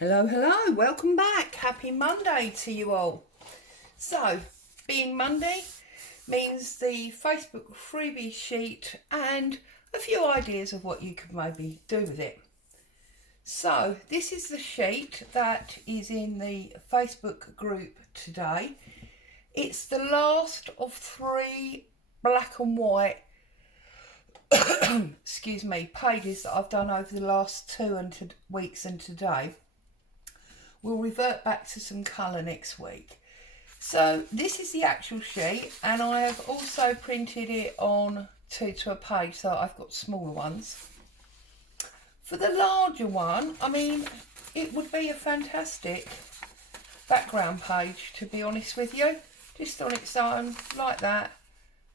Hello, hello, welcome back. Happy Monday to you all. So, being Monday means the Facebook freebie sheet and a few ideas of what you could maybe do with it. So, this is the sheet that is in the Facebook group today. It's the last of 3 black and white excuse me, pages that I've done over the last 2 weeks and today. We'll revert back to some colour next week. So this is the actual sheet, and I have also printed it on to a page, so I've got smaller ones. For the larger one, I mean, it would be a fantastic background page, to be honest with you. Just on its own, like that,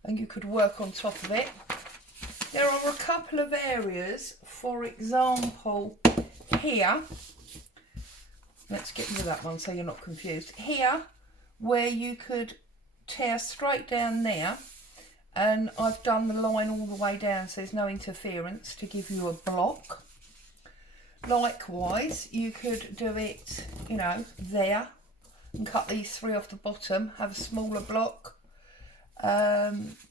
and you could work on top of it. There are a couple of areas, for example, here. Let's get rid of that one so you're not confused. Here, where you could tear straight down there, and I've done the line all the way down so there's no interference to give you a block. Likewise, you could do it, you know, there, and cut these 3 off the bottom, have a smaller block.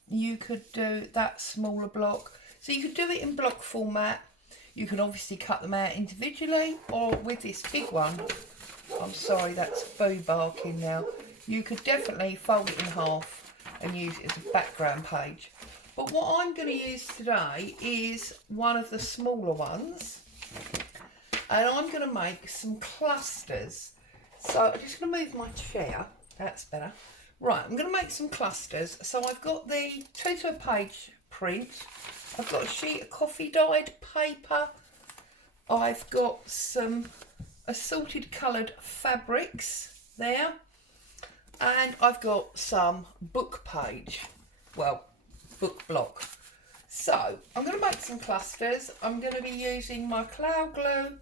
You could do that smaller block. So you could do it in block format. You can obviously cut them out individually, or with this big one, I'm sorry, that's Boo barking now. You could definitely fold it in half and use it as a background page. But what I'm going to use today is one of the smaller ones, and I'm going to make some clusters. So I'm just going to move my chair, that's better. Right, I'm going to make some clusters. So I've got the 2 to a page print. I've got a sheet of coffee dyed paper. I've got some assorted coloured fabrics there. And I've got some book page, well, book block. So I'm going to make some clusters. I'm going to be using my cloud glue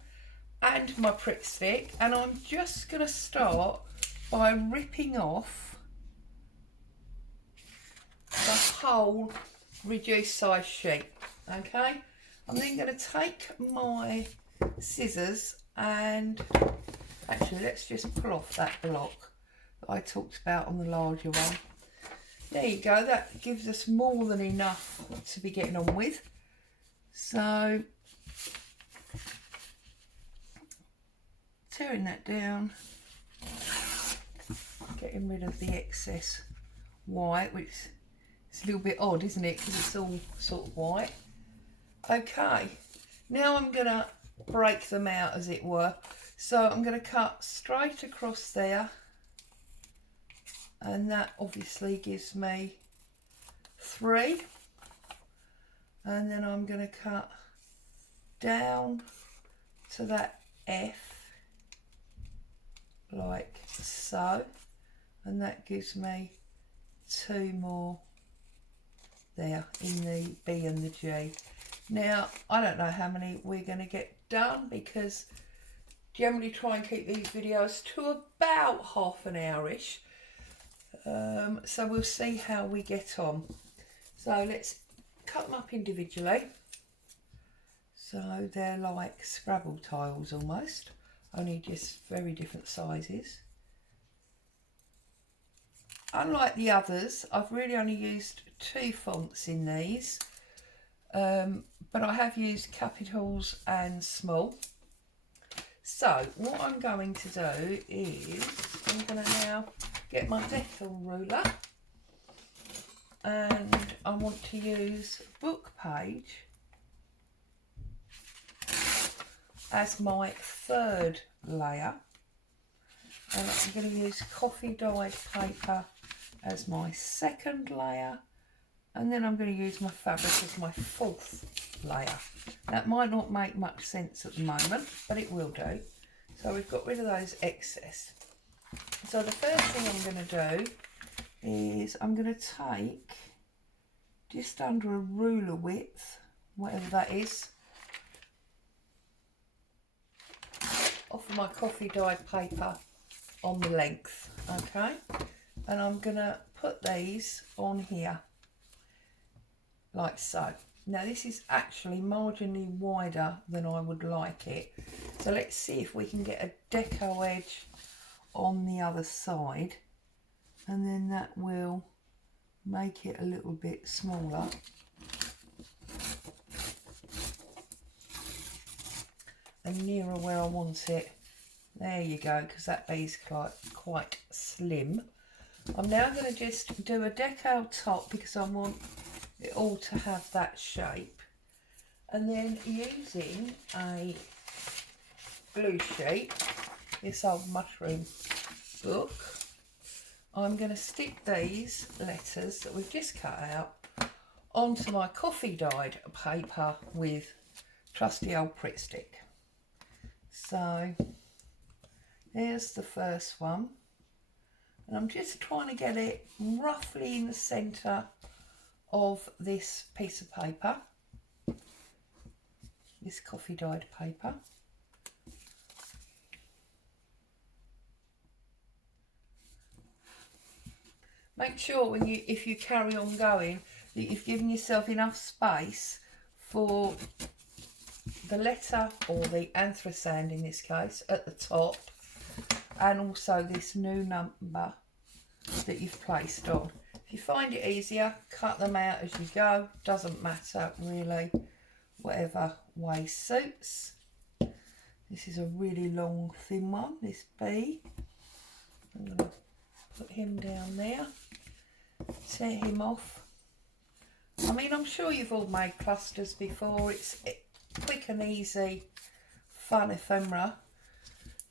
and my prick stick. And I'm just going to start by ripping off the whole reduced size sheet. Okay, I'm then going to take my scissors and actually let's just pull off that block that I talked about on the larger one. There you go, that gives us more than enough to be getting on with. So tearing that down, getting rid of the excess white, which is a little bit odd, isn't it, because it's all sort of white. Okay, now I'm going to break them out, as it were. So I'm going to cut straight across there, and that obviously gives me 3, and then I'm going to cut down to that F like so, and that gives me 2 more there in the B and the G. Now I don't know how many we're going to get done, because generally try and keep these videos to about half an hour-ish. So we'll see how we get on. So let's cut them up individually. So they're like Scrabble tiles almost, only just very different sizes. Unlike the others, I've really only used 2 fonts in these, but I have used capitals and small. So what I'm going to do is I'm going to now get my Dettol ruler, and I want to use book page as my 3rd layer, and I'm going to use coffee dyed paper as my 2nd layer, and then I'm going to use my fabric as my 4th layer. That might not make much sense at the moment, but it will do. So we've got rid of those excess. So the first thing I'm going to do is I'm going to take just under a ruler width, whatever that is, off of my coffee dyed paper on the length, okay? And I'm going to put these on here like so. Now this is actually marginally wider than I would like it. So let's see if we can get a deco edge on the other side, and then that will make it a little bit smaller. And nearer where I want it. There you go, because that bee's quite slim. I'm now going to just do a decal top because I want it all to have that shape. And then using a glue sheet, this old mushroom book, I'm going to stick these letters that we've just cut out onto my coffee dyed paper with trusty old Pritt stick. So there's the first one, and I'm just trying to get it roughly in the centre of this piece of paper, this coffee dyed paper. Make sure if you carry on going that you've given yourself enough space for the letter, or the anthracene in this case, at the top, and also this new number that you've placed on. If you find it easier, cut them out as you go, doesn't matter really, whatever way suits. This is a really long thin one, this bee. I'm going to put him down there, set him off. I mean, I'm sure you've all made clusters before. It's quick and easy, fun ephemera.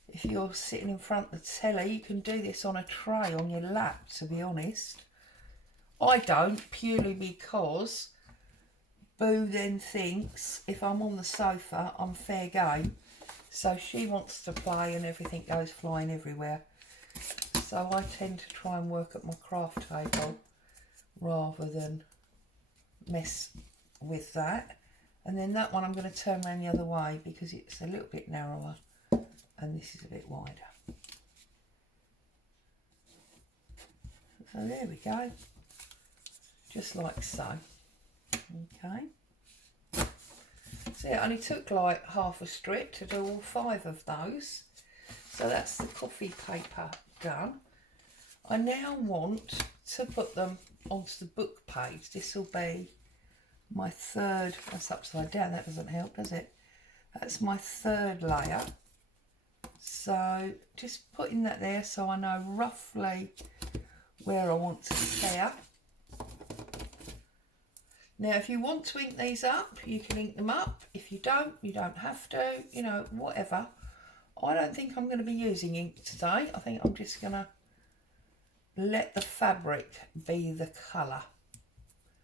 If you're sitting in front of the telly, you can do this on a tray on your lap, to be honest. I don't, purely because Boo then thinks if I'm on the sofa, I'm fair game. So she wants to play and everything goes flying everywhere. So I tend to try and work at my craft table rather than mess with that. And then that one I'm going to turn around the other way because it's a little bit narrower and this is a bit wider. So there we go, just like so. Okay, so it only took like half a strip to do all 5 of those. So that's the coffee paper done. I now want to put them onto the book page. This will be my third, that's upside down, that doesn't help, does it? That's my third layer. So just putting that there so I know roughly where I want to tear. Now if you want to ink these up, you can ink them up. If you don't, you don't have to, you know, whatever. I don't think I'm going to be using ink today. I think I'm just going to let the fabric be the colour.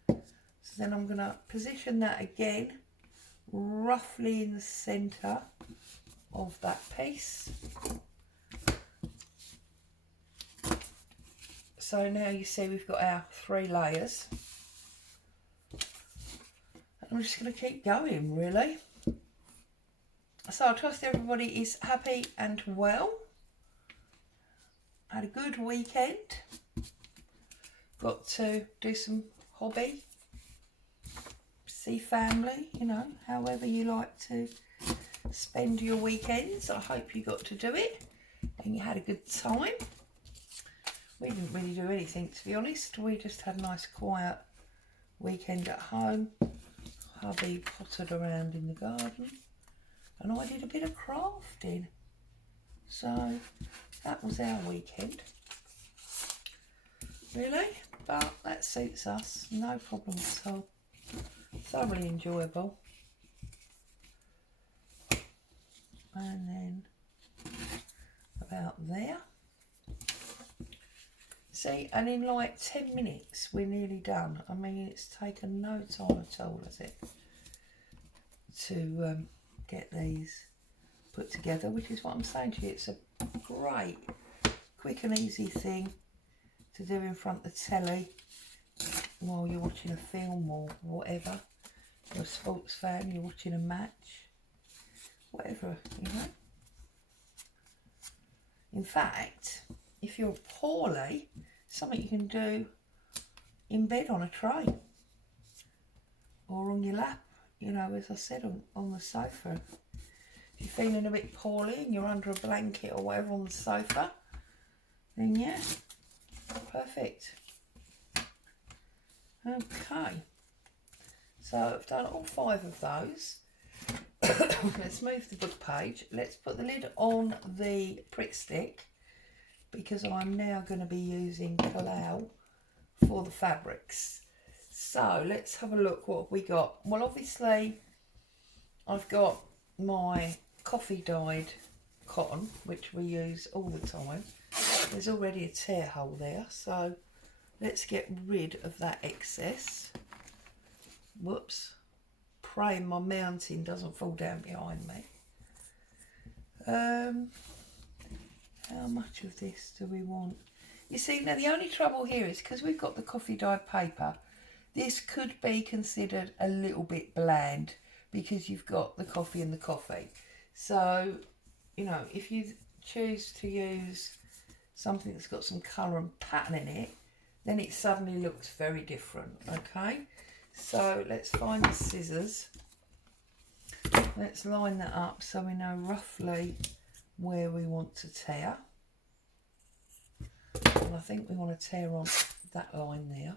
So then I'm going to position that again roughly in the centre of that piece. So now you see we've got our 3 layers. And I'm just going to keep going really. So I trust everybody is happy and well. Had a good weekend. Got to do some hobby, see family, you know, however you like to spend your weekends. I hope you got to do it and you had a good time. We didn't really do anything, to be honest. We just had a nice quiet weekend at home. Hubby pottered around in the garden and I did a bit of crafting. So that was our weekend, really, but that suits us, no problem at all. Thoroughly enjoyable. And then about there. See, and in like 10 minutes we're nearly done. I mean, it's taken no time at all, has it, to get these put together, which is what I'm saying to you. It's a great, quick and easy thing to do in front of the telly while you're watching a film or whatever. You're a sports fan, you're watching a match, whatever, you know. In fact, if you're poorly, something you can do in bed on a tray. or on your lap, you know, as I said, on the sofa. If you're feeling a bit poorly and you're under a blanket or whatever on the sofa, then yeah, perfect. Okay, so I've done all 5 of those. Let's move the book page. Let's put the lid on the prick stick because I'm now going to be using Palau for the fabrics. So let's have a look what we got. Well, obviously I've got my coffee dyed cotton, which we use all the time. There's already a tear hole there, so let's get rid of that excess. Whoops. Praying my mountain doesn't fall down behind me. How much of this do we want? You see, now the only trouble here is because we've got the coffee dyed paper, this could be considered a little bit bland because you've got the coffee and the coffee. So, you know, if you choose to use something that's got some colour and pattern in it, then it suddenly looks very different, okay? So let's find the scissors. Let's line that up so we know roughly where we want to tear. And I think we want to tear on that line there.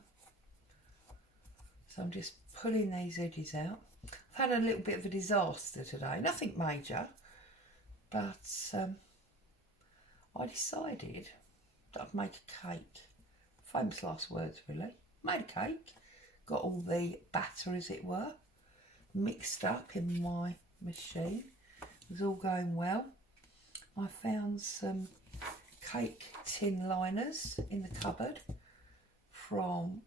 So I'm just pulling these edges out. I've had a little bit of a disaster today, nothing major, but I decided that I'd make a cake. Famous last words really. Made a cake, got all the batter as it were, mixed up in my machine. It was all going well. I found some cake tin liners in the cupboard from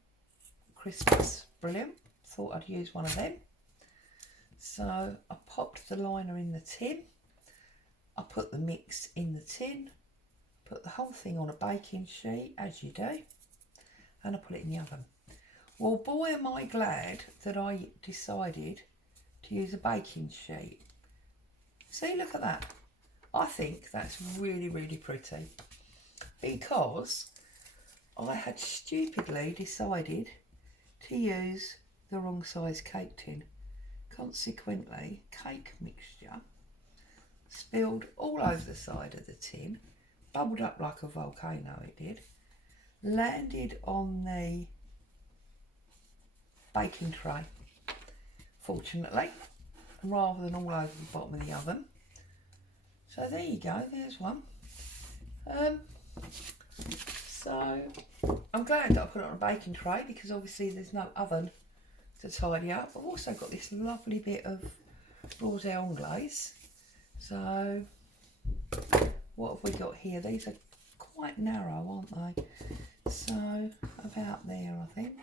Christmas. Brilliant. Thought I'd use one of them. So I popped the liner in the tin. I put the mix in the tin. Put the whole thing on a baking sheet, as you do. And I put it in the oven. Well, boy, am I glad that I decided to use a baking sheet. See, look at that. I think that's really, really pretty because I had stupidly decided to use the wrong size cake tin. Consequently, cake mixture spilled all over the side of the tin, bubbled up like a volcano it did, landed on the baking tray, fortunately, rather than all over the bottom of the oven. So there you go, there's one. So I'm glad that I put it on a baking tray because obviously there's no oven to tidy up. I've also got this lovely bit of rose anglaise. So what have we got here? These are quite narrow, aren't they? So about there, I think.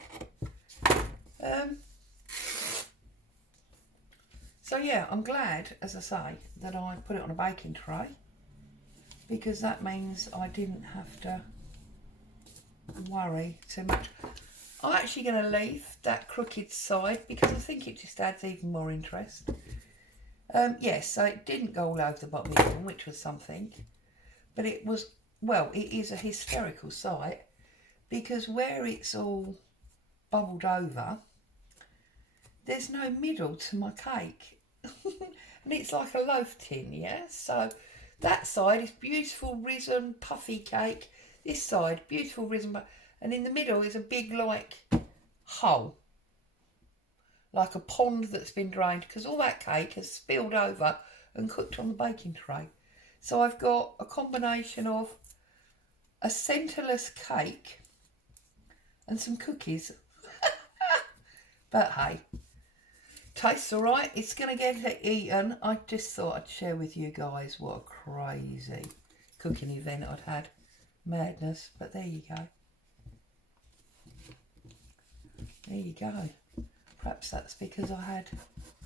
So yeah, I'm glad, as I say, that I put it on a baking tray because that means I didn't have to worry too much. I'm actually going to leave that crooked side because I think it just adds even more interest. Yes, so it didn't go all over the bottom of the oven, which was something, but it was, well, it is a hysterical sight because where it's all bubbled over, there's no middle to my cake. And it's like a loaf tin, yeah? So that side is beautiful risen puffy cake. This side, beautiful risen, and in the middle is a big like hole, like a pond that's been drained because all that cake has spilled over and cooked on the baking tray. So I've got a combination of a centreless cake and some cookies. But hey, tastes all right. It's going to get eaten. I just thought I'd share with you guys what a crazy cooking event I'd had. Madness, but there you go. There you go. Perhaps that's because I had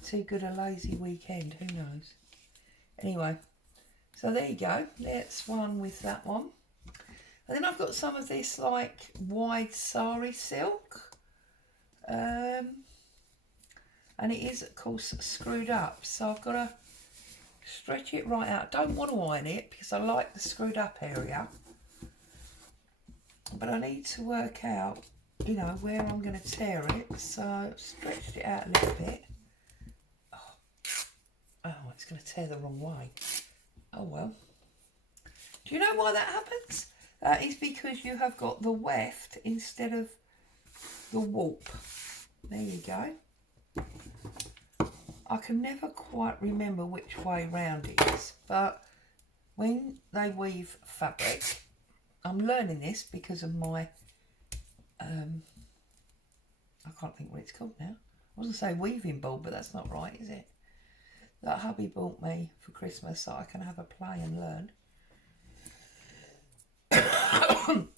too good a lazy weekend. Who knows? Anyway, so there you go. That's one with that one. And then I've got some of this like wide sari silk. And it is, of course, screwed up. So I've got to stretch it right out. I don't want to iron it because I like the screwed up area. But I need to work out you know, where I'm going to tear it. So I've stretched it out a little bit. Oh, it's going to tear the wrong way. Oh well. Do you know why that happens? That is because you have got the weft instead of the warp. There you go. I can never quite remember which way round it is, but when they weave fabric, I'm learning this because of my, I can't think what it's called now. I was going to say weaving ball, but that's not right, is it? That hubby bought me for Christmas so I can have a play and learn.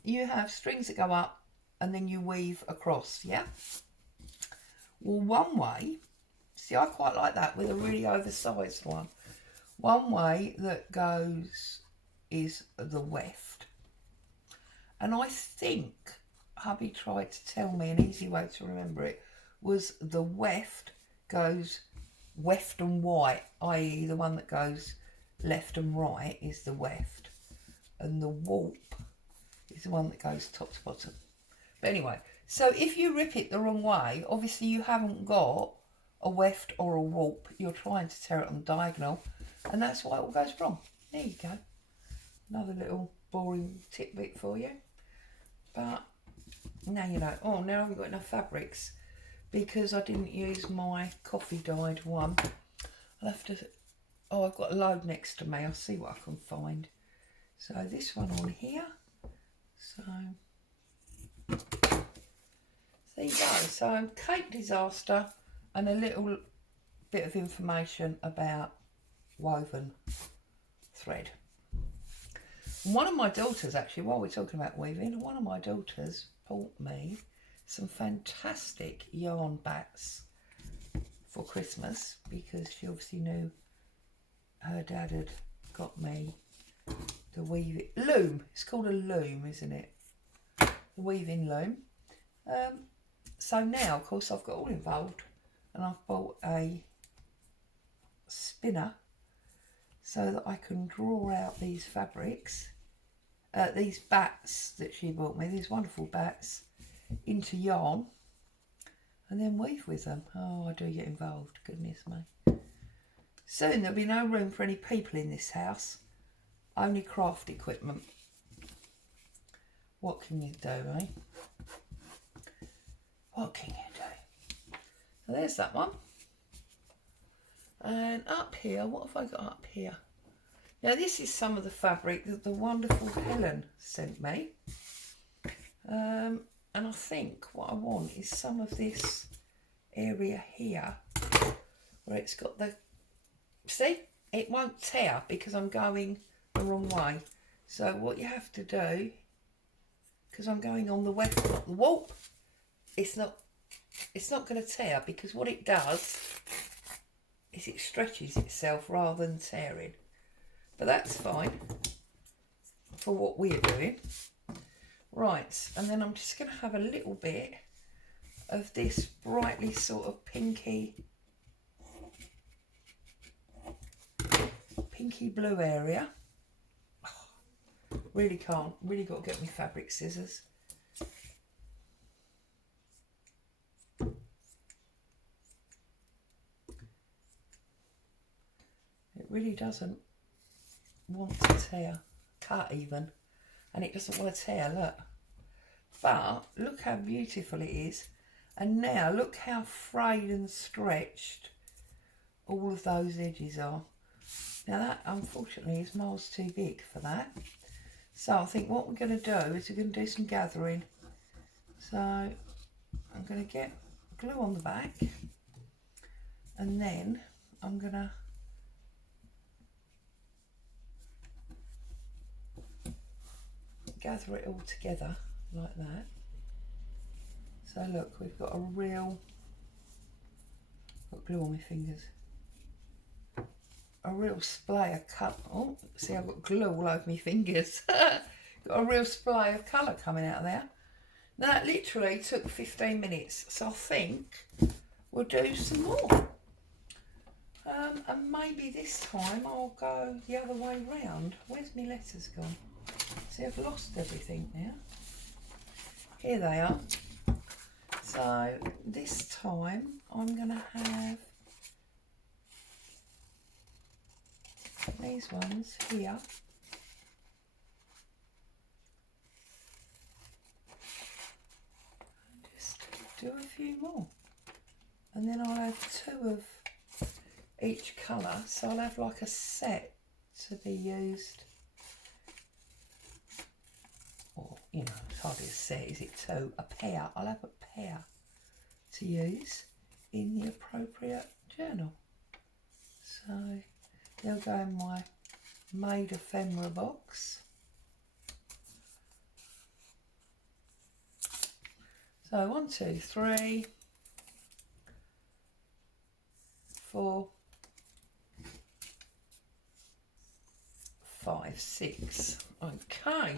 You have strings that go up and then you weave across, yeah? Well, one way, see, I quite like that with a really oversized one. One way that goes is the weft. And I think hubby tried to tell me an easy way to remember it was the weft goes weft and white, i.e. the one that goes left and right is the weft. And the warp is the one that goes top to bottom. But anyway, so if you rip it the wrong way, obviously you haven't got a weft or a warp. You're trying to tear it on the diagonal, and that's why it all goes wrong. There you go. Another little boring tidbit for you. But now you know. Oh, now I haven't got enough fabrics because I didn't use my coffee dyed one. I'll have to... Oh, I've got a load next to me. I'll see what I can find. So this one on here. So there you go. So Cape Disaster and a little bit of information about woven thread. One of my daughters, actually, while we're talking about weaving, one of my daughters bought me some fantastic yarn bats for Christmas because she obviously knew her dad had got me the weaving loom. It's called a loom, isn't it? The weaving loom. So now, of course, I've got all involved and I've bought a spinner so that I can draw out these fabrics, these bats that she bought me, these wonderful bats, into yarn and then weave with them. Oh, I do get involved, goodness me. Soon there'll be no room for any people in this house, only craft equipment. What can you do, eh? What can you do? So there's that one. And up here, what have I got up here? Now this is some of the fabric that the wonderful Helen sent me. And I think what I want is some of this area here where it's got the... See, it won't tear because I'm going the wrong way. So what you have to do, because I'm going on the weft, not the warp, it's not going to tear because what it does is it stretches itself rather than tearing. But that's fine for what we're doing. Right, and then I'm just going to have a little bit of this brightly sort of pinky blue area. Oh, really got to get me fabric scissors. It really doesn't want to tear, cut even, and it doesn't want to tear, look. But look how beautiful it is, and now look how frayed and stretched all of those edges are. Now that unfortunately is miles too big for that, so I think what we're going to do is we're going to do some gathering. So I'm going to get glue on the back, and then I'm going to gather it all together like that. So look, we've got got glue on my fingers, a real splay of colour. Oh, see, I've got glue all over my fingers. Got a real splay of colour coming out of there. Now that literally took 15 minutes, so I think we'll do some more. And maybe this time I'll go the other way round. Where's my letters gone? See, I've lost everything now. Here they are. So this time I'm going to have these ones here. Just do a few more. And then I'll have 2 of each colour. So I'll have like a set to be used. Or, you know, it's hardly a set, is it? 2? A pair. I'll have a pair to use in the appropriate journal. So they'll go in my made ephemera box. So 1, 2, 3, 4, 5, 6. Okay,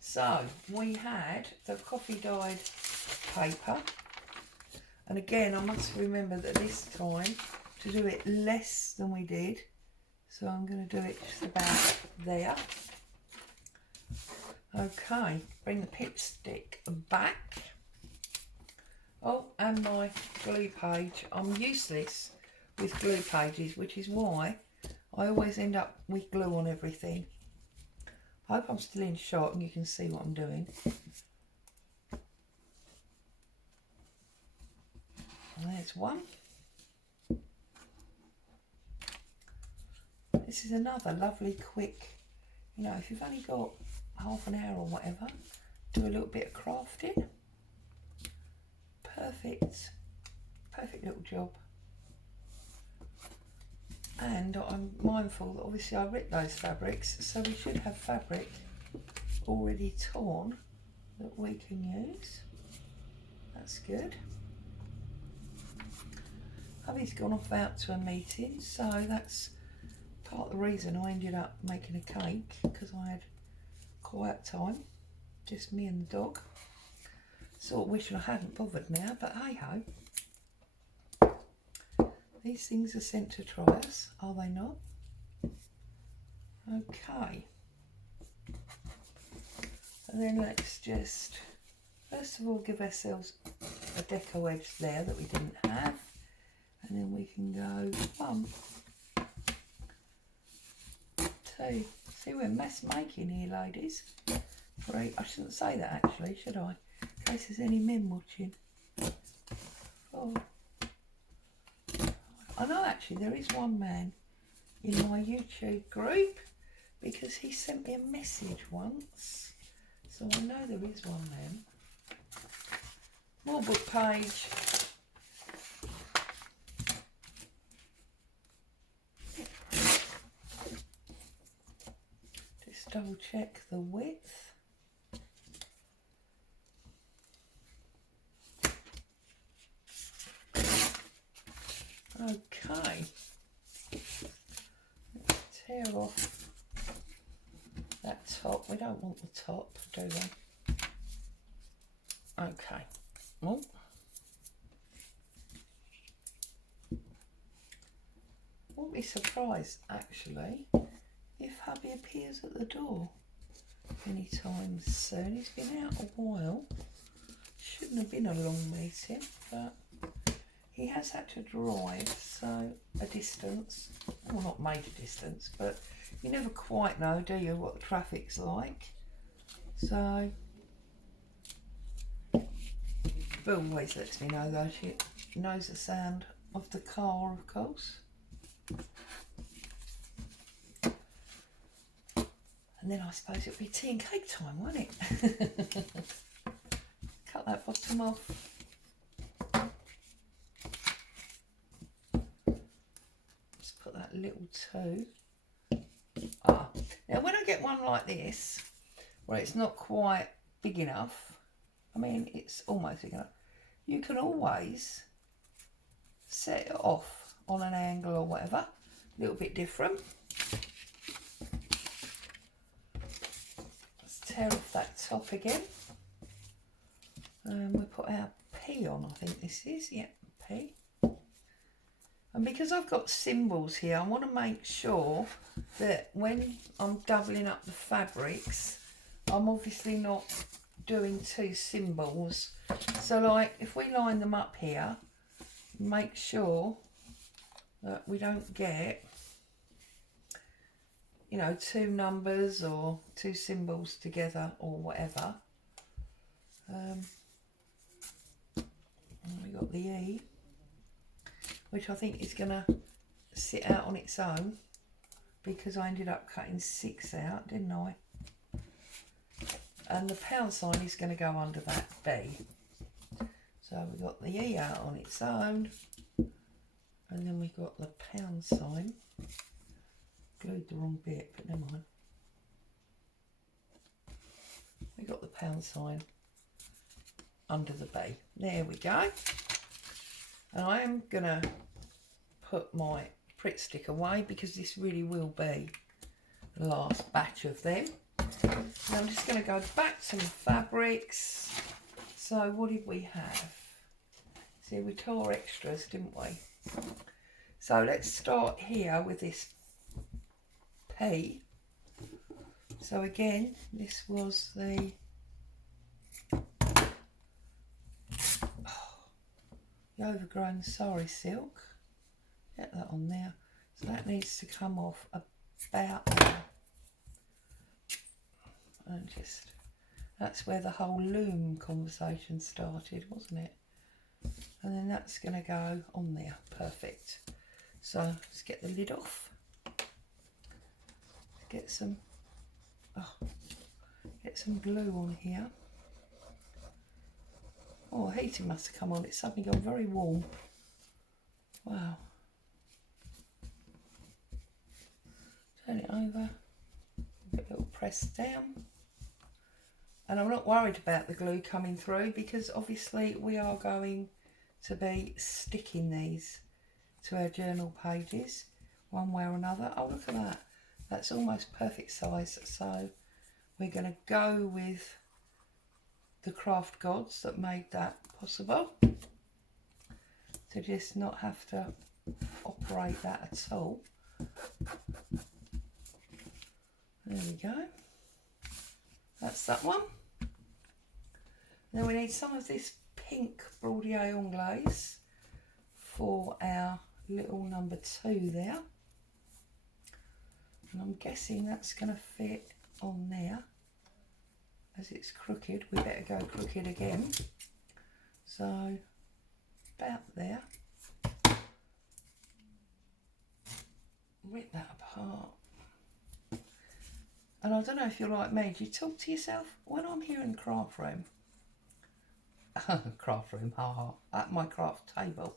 so we had the coffee dyed paper, and again I must remember that this time to do it less than we did, so I'm going to do it just about there. Okay, bring the pip stick back. Oh, and my glue page. I'm useless with glue pages, which is why I always end up with glue on everything. I hope I'm still in shot and you can see what I'm doing. And there's one. This is another lovely quick, you know, if you've only got half an hour or whatever, do a little bit of crafting. Perfect little job. And I'm mindful that obviously I ripped those fabrics, so we should have fabric already torn that we can use. That's good. Hubby's gone off out to a meeting, so that's part of the reason I ended up making a cake, because I had quiet time, just me and the dog. Sort of wishing I hadn't bothered now, but hey ho. These things are sent to try us, are they not? Okay. And then let's just, first of all, give ourselves a deco edge there that we didn't have. And then we can go 1, 2. See, we're mess making here, ladies. 3. I shouldn't say that actually, should I? In case there's any men watching. 4. I know actually there is one man in my YouTube group, because he sent me a message once, so I know there is one man. More book page. Just double check the width. Okay, let's tear off that top. We don't want the top, do we? Okay. Oh. Won't be surprised actually if hubby appears at the door anytime soon. He's been out a while. Shouldn't have been a long meeting, but he has had to drive, so a distance, well not major distance, but you never quite know, do you, what the traffic's like. So, but always lets me know though, she knows the sound of the car, of course. And then I suppose it'll be tea and cake time, won't it? Cut that bottom off. That little toe. Now when I get one like this, where it's not quite big enough, I mean it's almost big enough, you can always set it off on an angle or whatever, a little bit different. Let's tear off that top again, and we put our P on. I think this is, yeah, P. And because I've got symbols here, I want to make sure that when I'm doubling up the fabrics, I'm obviously not doing two symbols. So like if we line them up here, make sure that we don't get, you know, two numbers or two symbols together or whatever. We got the E, which I think is going to sit out on its own because I ended up cutting 6 out, didn't I? And the pound sign is going to go under that B. So we got the E out on its own, and then we got the pound sign. Glued the wrong bit, but never mind. We got the pound sign under the B. There we go. And I am going to put my Pritt stick away because this really will be the last batch of them. Now I'm just going to go back to my fabrics. So what did we have? See, we tore extras, didn't we? So let's start here with this P. So again, this was the overgrown sari silk. Get that on there. So that needs to come off about there. And just, that's where the whole loom conversation started, wasn't it? And then that's going to go on there. Perfect. So let's get the lid off. Get some glue on here. Oh, the heating must have come on. It's suddenly gone very warm. Wow. Turn it over. Get a little press down. And I'm not worried about the glue coming through because obviously we are going to be sticking these to our journal pages one way or another. Oh, look at that. That's almost perfect size. So we're going to go with the craft gods that made that possible, to just not have to operate that at all. There we go. That's that one. Then we need some of this pink broderie anglaise for our little number 2 there. And I'm guessing that's going to fit on there. As it's crooked, we better go crooked again. So about there. Rip that apart. And I don't know if you're like me, do you talk to yourself when I'm here in the craft room? Craft room, haha, at my craft table.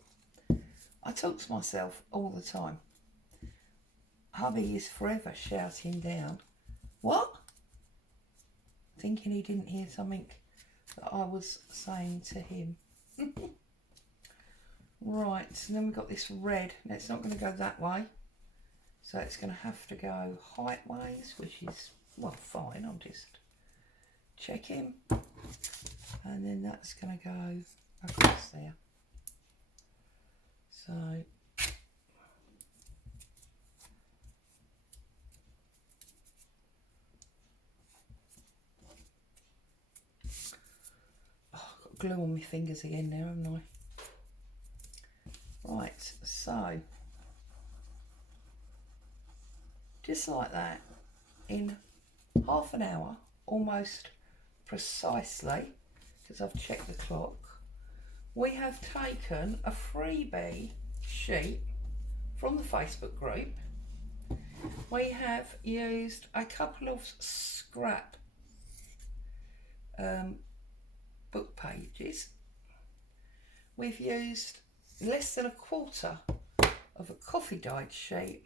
I talk to myself all the time. Hubby is forever shouting down, what? Thinking he didn't hear something that I was saying to him. Right, so then we've got this red. Now it's not going to go that way. So it's going to have to go height ways, which is, well, fine. I'm just checking. And then that's going to go across there. So I've got glue on my fingers again now, haven't I? Right, so just like that, in half an hour, almost precisely, because I've checked the clock, we have taken a freebie sheet from the Facebook group. We have used a couple of scrap book pages. We've used less than a quarter of a coffee dyed sheet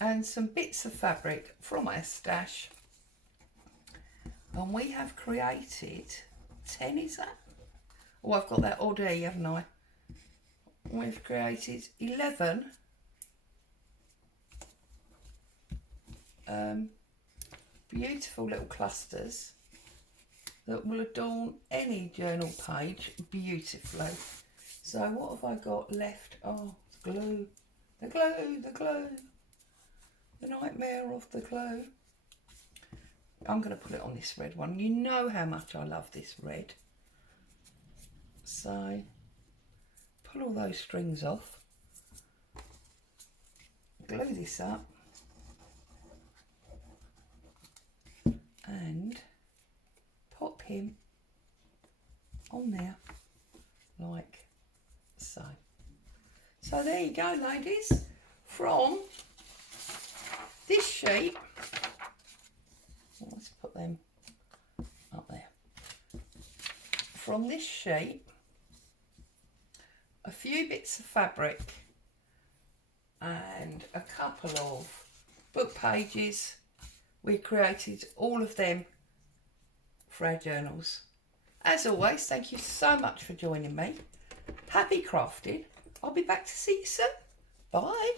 and some bits of fabric from our stash, and we have created 10, is that? Oh, I've got that odd E, haven't I? We've created 11 beautiful little clusters that will adorn any journal page beautifully. So what have I got left? Oh, the glue, the glue, the glue, the nightmare of the glue. I'm going to put it on this red one. You know how much I love this red. So pull all those strings off. Glue this up. And pop him on there like so. So there you go, ladies. From this sheet, let's put them up there. From this sheet, a few bits of fabric and a couple of book pages, we created all of them for our journals. As always, thank you so much for joining me. Happy crafting. I'll be back to see you soon. Bye.